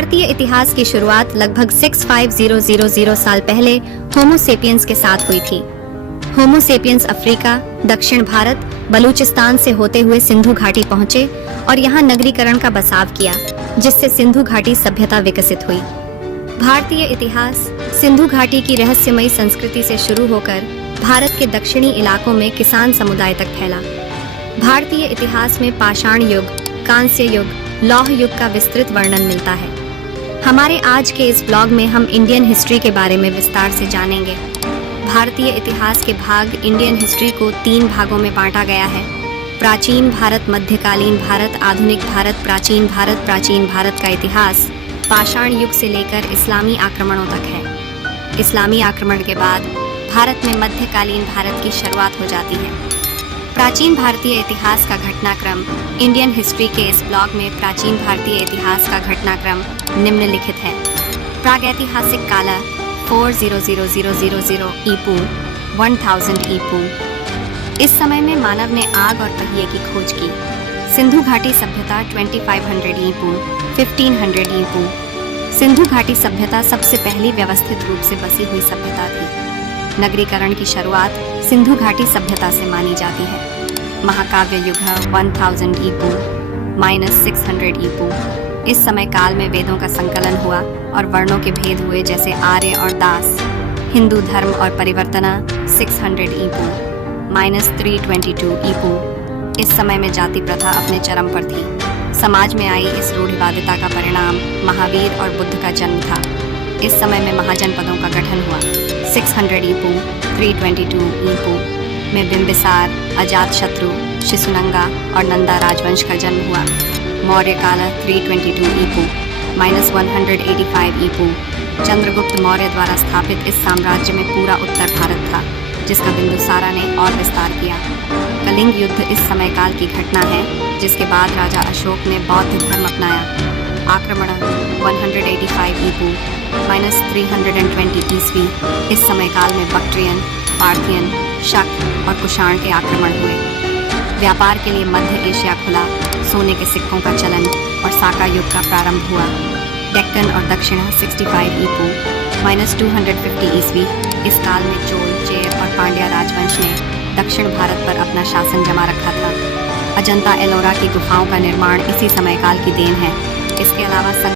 भारतीय इतिहास की शुरुआत लगभग 65,000 साल पहले होमो सेपियंस के साथ हुई थी। होमो सेपियंस अफ्रीका, दक्षिण भारत, बलूचिस्तान से होते हुए सिंधु घाटी पहुंचे और यहां नगरीकरण का बसाव किया, जिससे सिंधु घाटी सभ्यता विकसित हुई। भारतीय इतिहास सिंधु घाटी की रहस्यमयी संस्कृति से शुरू होकर भारत के दक्षिणी इलाकों में किसान समुदाय तक फैला। भारतीय इतिहास में पाषाण युग, कांस्य युग, लौह युग का विस्तृत वर्णन मिलता है। हमारे आज के इस ब्लॉग में हम इंडियन हिस्ट्री के बारे में विस्तार से जानेंगे। भारतीय इतिहास के भाग इंडियन हिस्ट्री को 3 भागों में बांटा गया है: प्राचीन भारत, मध्यकालीन भारत, आधुनिक भारत। प्राचीन भारत का इतिहास पाषाण युग से लेकर इस्लामी आक्रमणों तक है। इस्लामी आक्रमण के बाद भारत में मध्यकालीन भारत की शुरुआत हो जाती है। प्राचीन भारतीय इतिहास का घटनाक्रम इंडियन हिस्ट्री के इस ब्लॉग में प्राचीन भारतीय इतिहास का घटनाक्रम निम्नलिखित है। प्रागैतिहासिक काल 400,000 ईपू 1000 ईपू। इस समय में मानव ने आग और पहिए की खोज की। सिंधु घाटी सभ्यता 2500 ईपू 1500 ईपू। सिंधु घाटी सभ्यता सबसे पहली व्यवस्थित रूप से बसी हुई सभ्यता थी। नगरीकरण की शुरुआत सिंधु घाटी सभ्यता से मानी जाती है। महाकाव्य युग 1000 ईपू -600 ईपू। इस समय काल में वेदों का संकलन हुआ और वर्णों के भेद हुए, जैसे आर्य और दास। हिंदू धर्म और परिवर्तना 600 ईपू -322 ईपू। इस समय में जाति प्रथा अपने चरम पर थी। समाज में आई इस रूढ़िवादिता का परिणाम महावीर और बुद्ध का जन्म था। इस समय में महाजनपदों का गठन हुआ। 600 ईपू 322 ईपू में बिंबिसार, अजातशत्रु, शिशुनंगा और नंदा राजवंश का जन्म हुआ। मौर्य काल 322 ईपू -185 ईपू। चंद्रगुप्त मौर्य द्वारा स्थापित इस साम्राज्य में पूरा उत्तर भारत था, जिसका बिंदुसारा ने और विस्तार किया। कलिंग युद्ध इस समय काल की घटना है, जिसके बाद राजा अशोक ने बौद्ध धर्म अपनाया। आक्रमण 185 ईपू -320 ईस्वी। इस समय काल में बक्ट्रियन, पार्थियन, शक और कुषाण के आक्रमण हुए। व्यापार के लिए मध्य एशिया खुला। सोने के सिक्कों का चलन और साका युग का प्रारंभ हुआ। डेक्कन और दक्षिणा 65 ईपू -250 ईस्वी। इस काल में चोल, चेर और पांड्या राजवंश ने दक्षिण भारत पर अपना शासन जमा रखा था। अजंता एलोरा की गुफाओं का निर्माण इसी समय काल की देन है। इसके अलावा